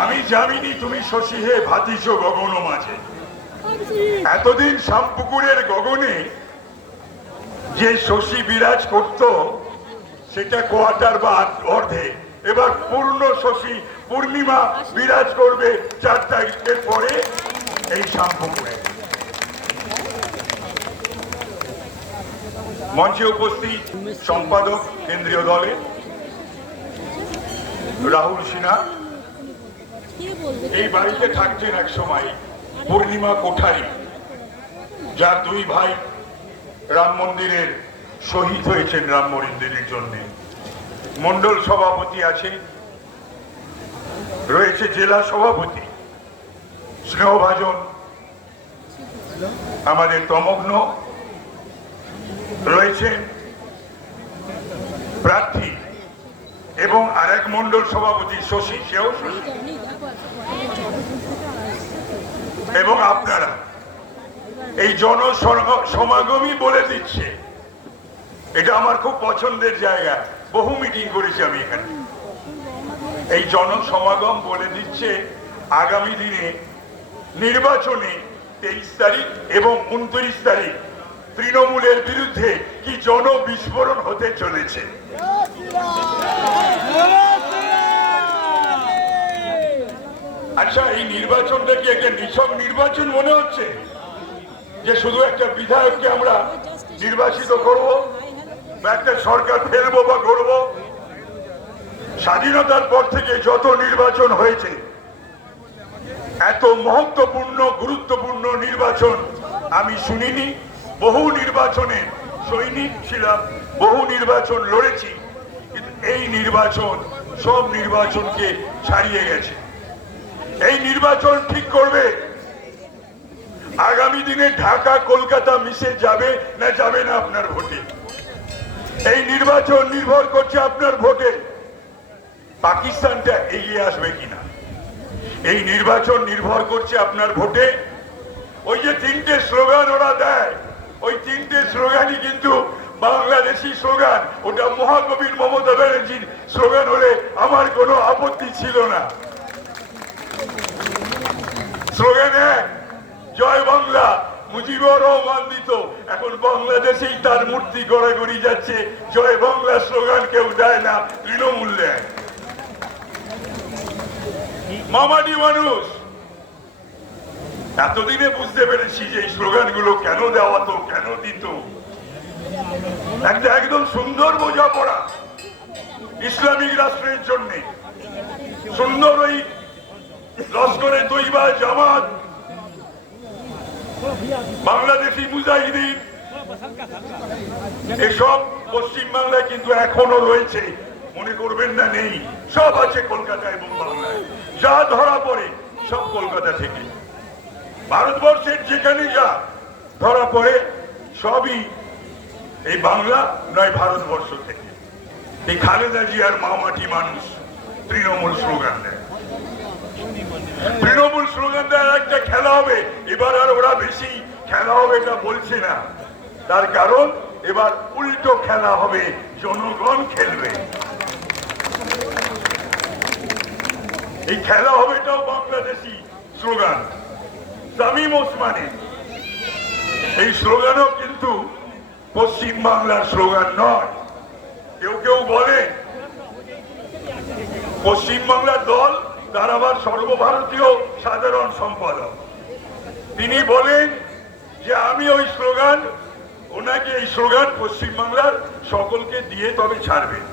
আমি জানিনি তুমি শশী হে ভাতিছ গগন মাঝে। এতদিন শামপুকুরের গগনে যে শশী বিরাজ করত সেটা কোয়ার্টার বা অর্ধে, এবার পূর্ণ শশী পূর্ণিমা বিরাজ করবে 4 তারিখের পরে এই শামপুকুরে। মঞ্চে উপস্থিত সম্পাদক কেন্দ্রীয় দলের রাহুল সিনহা, এই বাড়িতে থাকতেন এক সময় পূর্ণিমা কোঠারি, যার 2 ভাই রাম মন্দিরের শহীদ হয়েছেন রাম মন্দিরের জন্য। মন্ডল সভাপতি আছে, রয়েছে জেলা সভাপতি স্নেহভাজন আমাদের তমগ্ন, রয়েছেন প্রার্থী এবং আরেক মন্ডল সভাপতি শশী, সেও শশী, এবং আপনারা এই জন সমাগমই বলে দিচ্ছে। এটা আমার খুব পছন্দের জায়গা, বহু মিটিং করেছি আমি এখানে। এই জনসমাগম বলে দিচ্ছে আগামী দিনে নির্বাচনে 23 তারিখ এবং 29 তারিখ তৃণমূলের বিরুদ্ধে কি জন বিস্ফোরণ হতে চলেছে। আচ্ছা, এই নির্বাচনটা কি একটা নিছক নির্বাচন মনে হচ্ছে, যে শুধু একটা বিধায়ককে আমরা নির্বাচিত করব বা একটা সরকার ফেলবো বা করব? স্বাধীনতার পর থেকে যত নির্বাচন হয়েছে, এত মহত্বপূর্ণ গুরুত্বপূর্ণ নির্বাচন আমি শুনিনি। বহু নির্বাচনে সৈনিক ছিলাম, বহু নির্বাচন লড়েছি, কিন্তু এই নির্বাচন সব নির্বাচনকে ছাড়িয়ে গেছে। এই নির্বাচন ঠিক করবে আগামী দিনে ঢাকা কলকাতা মিশে যাবে না যাবে না আপনার ভোটে। এই নির্বাচন নির্ভর করছে আপনার ভোটে পাকিস্তানটা এগিয়ে আসবে কিনা। এই নির্বাচন নির্ভর করছে আপনার ভোটে। ওই যে 3টে স্লোগান ওরা দেয়, ওই 3টে স্লোগানই কিন্তু বাংলাদেশি স্লোগান। ওটা মহাকবির মমতা ব্যানার্জির স্লোগান হলে আমার কোনো আপত্তি ছিল না। স্লোগান 1 জয় বাংলা, মুজিবুর রহমান দিত। এখন বাংলাদেশেই তার মূর্তি গড়াগড়ি যাচ্ছে। জয় বাংলা স্লোগান কেউ দেয় না, তৃণমূল দেয়। মামাটি মানুষ এতদিনে বুঝতে পেরেছি যে এই স্লোগানগুলো কেন দেওয়া তো, কেন দিত। একটা একদম সুন্দর বোঝাপড়া ইসলামিক রাষ্ট্রের জন্য, সুন্দর ওই লস্করে তৈবা, জামাত, বাংলাদেশি মুজাহিদিন, এসব পশ্চিম বাংলায় কিন্তু এখনো রয়েছে। মনে করবেন না নেই, সব আছে কলকাতা এবং বাংলায়। যা ধরা পড়ে সব কলকাতা থেকে। ভারতবর্ষের যেখানে যা ধরা পড়ে সবই এই বাংলা নয় ভারতবর্ষ থেকে। এই খালেদা জিয়ার মামাটি মানুষ তৃণমূল স্লোগান দেয়। তৃণমূল স্লোগান দেয় একটা খেলা হবে, এবার আর ওরা বেশি খেলা হবে এটা বলছে না। তার কারণ এবার উল্টো খেলা হবে, জনগণ খেলবে। এই খেলা হবে এটাও বাংলাদেশি স্লোগান, শামীম ওসমানের। এই স্লোগানও কিন্তু পশ্চিম বাংলার স্লোগান নয়। কেউ কেউ বলে পশ্চিম বাংলার দল, তার আবার সর্বভারতীয় সাধারণ সম্পাদক। তিনি বলেন যে আমি ওই স্লোগান, ওনাকে এই স্লোগান পশ্চিম বাংলার সকলকে দিয়ে তবে ছাড়বেন।